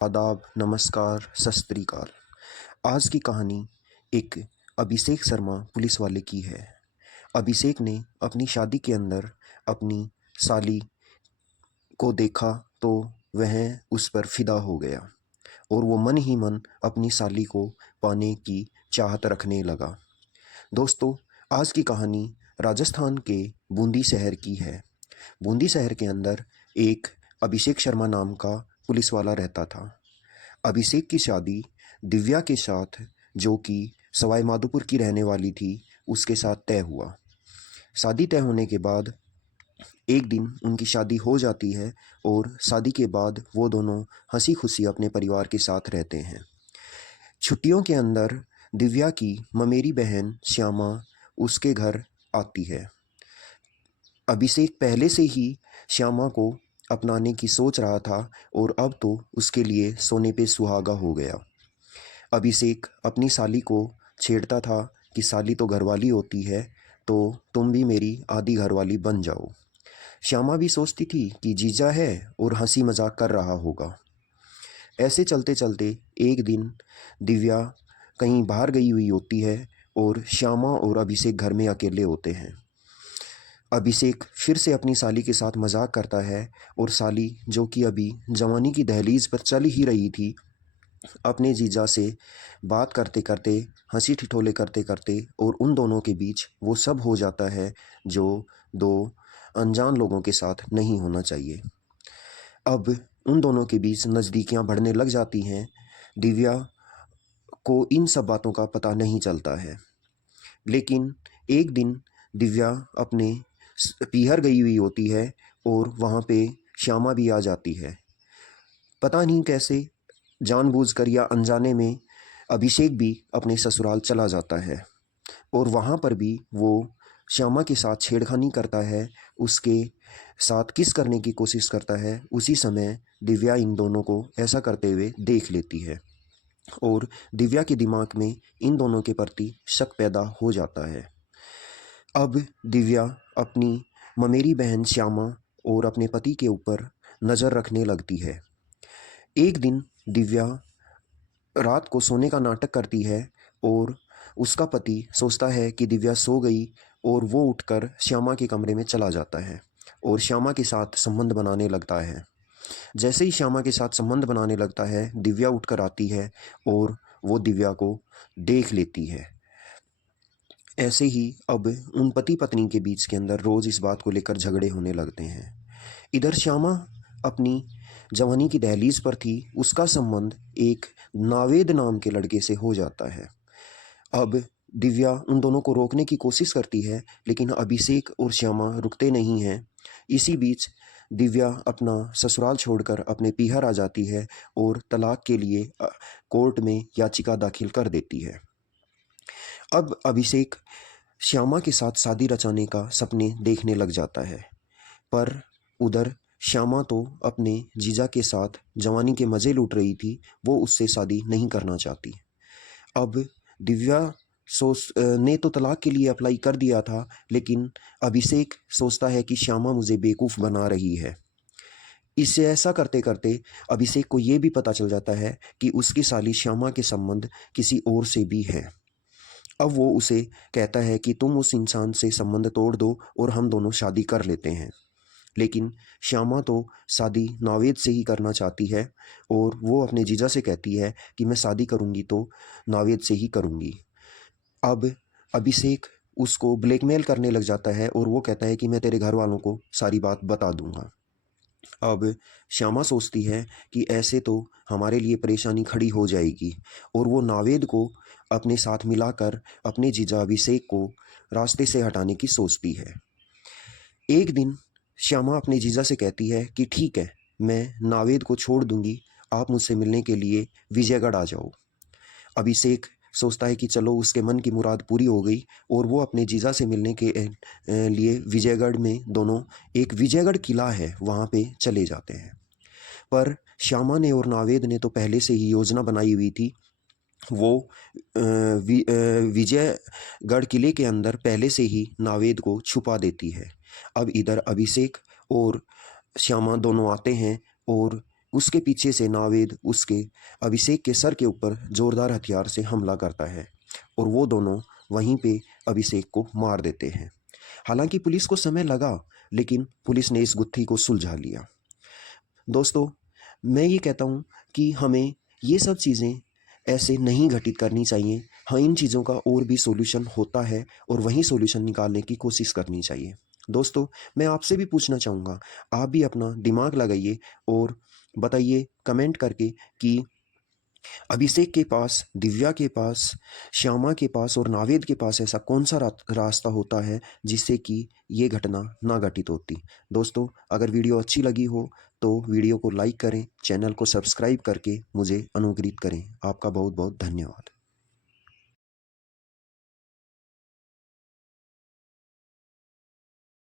आदाब, नमस्कार, सत श्री अकाल। आज की कहानी एक अभिषेक शर्मा पुलिस वाले की है। अभिषेक ने अपनी शादी के अंदर अपनी साली को देखा तो वह उस पर फिदा हो गया और वो मन ही मन अपनी साली को पाने की चाहत रखने लगा। दोस्तों, आज की कहानी राजस्थान के बूंदी शहर की है। बूंदी शहर के अंदर एक अभिषेक शर्मा नाम का पुलिस वाला रहता था। अभिषेक की शादी दिव्या के साथ, जो कि सवाई माधोपुर की रहने वाली थी, उसके साथ तय हुआ। शादी तय होने के बाद एक दिन उनकी शादी हो जाती है और शादी के बाद वो दोनों हंसी खुशी अपने परिवार के साथ रहते हैं। छुट्टियों के अंदर दिव्या की ममेरी बहन श्यामा उसके घर आती है। अभिषेक पहले से ही श्यामा को अपनाने की सोच रहा था और अब तो उसके लिए सोने पे सुहागा हो गया। अभिषेक अपनी साली को छेड़ता था कि साली तो घरवाली होती है, तो तुम भी मेरी आधी घरवाली बन जाओ। श्यामा भी सोचती थी कि जीजा है और हंसी मजाक कर रहा होगा। ऐसे चलते चलते एक दिन दिव्या कहीं बाहर गई हुई होती है और श्यामा और अभिषेक घर में अकेले होते हैं। अभिषेक फिर से अपनी साली के साथ मजाक करता है और साली, जो कि अभी जवानी की दहलीज पर चल ही रही थी, अपने जीजा से बात करते करते, हंसी ठिठोले करते करते और उन दोनों के बीच वो सब हो जाता है जो दो अनजान लोगों के साथ नहीं होना चाहिए। अब उन दोनों के बीच नज़दीकियां बढ़ने लग जाती हैं। दिव्या को इन सब बातों का पता नहीं चलता है, लेकिन एक दिन दिव्या अपने पीहर गई हुई होती है और वहाँ पे श्यामा भी आ जाती है। पता नहीं कैसे, जानबूझकर या अनजाने में, अभिषेक भी अपने ससुराल चला जाता है और वहाँ पर भी वो श्यामा के साथ छेड़खानी करता है, उसके साथ किस करने की कोशिश करता है। उसी समय दिव्या इन दोनों को ऐसा करते हुए देख लेती है और दिव्या के दिमाग में इन दोनों के प्रति शक पैदा हो जाता है। अब दिव्या अपनी ममेरी बहन श्यामा और अपने पति के ऊपर नज़र रखने लगती है। एक दिन दिव्या रात को सोने का नाटक करती है और उसका पति सोचता है कि दिव्या सो गई और वो उठकर श्यामा के कमरे में चला जाता है और श्यामा के साथ संबंध बनाने लगता है। जैसे ही श्यामा के साथ संबंध बनाने लगता है, दिव्या उठकर आती है और वो दिव्या को देख लेती है। ऐसे ही अब उन पति पत्नी के बीच के अंदर रोज़ इस बात को लेकर झगड़े होने लगते हैं। इधर श्यामा अपनी जवानी की दहलीज पर थी, उसका संबंध एक नावेद नाम के लड़के से हो जाता है। अब दिव्या उन दोनों को रोकने की कोशिश करती है, लेकिन अभिषेक और श्यामा रुकते नहीं हैं। इसी बीच दिव्या अपना ससुराल छोड़कर अपने पीहर आ जाती है और तलाक के लिए कोर्ट में याचिका दाखिल कर देती है। अब अभिषेक श्यामा के साथ शादी रचाने का सपने देखने लग जाता है, पर उधर श्यामा तो अपने जीजा के साथ जवानी के मज़े लूट रही थी, वो उससे शादी नहीं करना चाहती। अब दिव्या ने तो तलाक के लिए अप्लाई कर दिया था, लेकिन अभिषेक सोचता है कि श्यामा मुझे बेवकूफ़ बना रही है। इससे ऐसा करते करते अभिषेक को ये भी पता चल जाता है कि उसकी साली श्यामा के संबंध किसी और से भी है। अब वो उसे कहता है कि तुम उस इंसान से संबंध तोड़ दो और हम दोनों शादी कर लेते हैं। लेकिन श्यामा तो शादी नावेद से ही करना चाहती है और वो अपने जीजा से कहती है कि मैं शादी करूँगी तो नावेद से ही करूँगी। अब अभिषेक उसको ब्लैकमेल करने लग जाता है और वो कहता है कि मैं तेरे घर वालों को सारी बात बता दूंगा। अब श्यामा सोचती है कि ऐसे तो हमारे लिए परेशानी खड़ी हो जाएगी और वो नावेद को अपने साथ मिलाकर अपने जीजा अभिषेक को रास्ते से हटाने की सोचती है। एक दिन श्यामा अपने जीजा से कहती है कि ठीक है, मैं नावेद को छोड़ दूंगी, आप मुझसे मिलने के लिए विजयगढ़ आ जाओ। अभिषेक सोचता है कि चलो उसके मन की मुराद पूरी हो गई और वो अपने जीजा से मिलने के लिए विजयगढ़ में, दोनों एक विजयगढ़ किला है वहाँ पे चले जाते हैं। पर श्यामा ने और नावेद ने तो पहले से ही योजना बनाई हुई थी। वो विजयगढ़ किले के अंदर पहले से ही नावेद को छुपा देती है। अब इधर अभिषेक और श्यामा दोनों आते हैं और उसके पीछे से नावेद उसके अभिषेक के सर के ऊपर ज़ोरदार हथियार से हमला करता है और वो दोनों वहीं पे अभिषेक को मार देते हैं। हालांकि पुलिस को समय लगा, लेकिन पुलिस ने इस गुत्थी को सुलझा लिया। दोस्तों, मैं ये कहता हूँ कि हमें ये सब चीज़ें ऐसे नहीं घटित करनी चाहिए। हाँ, इन चीज़ों का और भी सॉल्यूशन होता है और वही सॉल्यूशन निकालने की कोशिश करनी चाहिए। दोस्तों, मैं आपसे भी पूछना चाहूँगा, आप भी अपना दिमाग लगाइए और बताइए कमेंट करके कि अभिषेक के पास, दिव्या के पास, श्यामा के पास और नावेद के पास ऐसा कौन सा रास्ता होता है जिससे कि ये घटना ना घटित होती। दोस्तों, अगर वीडियो अच्छी लगी हो तो वीडियो को लाइक करें, चैनल को सब्सक्राइब करके मुझे अनुग्रहित करें। आपका बहुत बहुत धन्यवाद।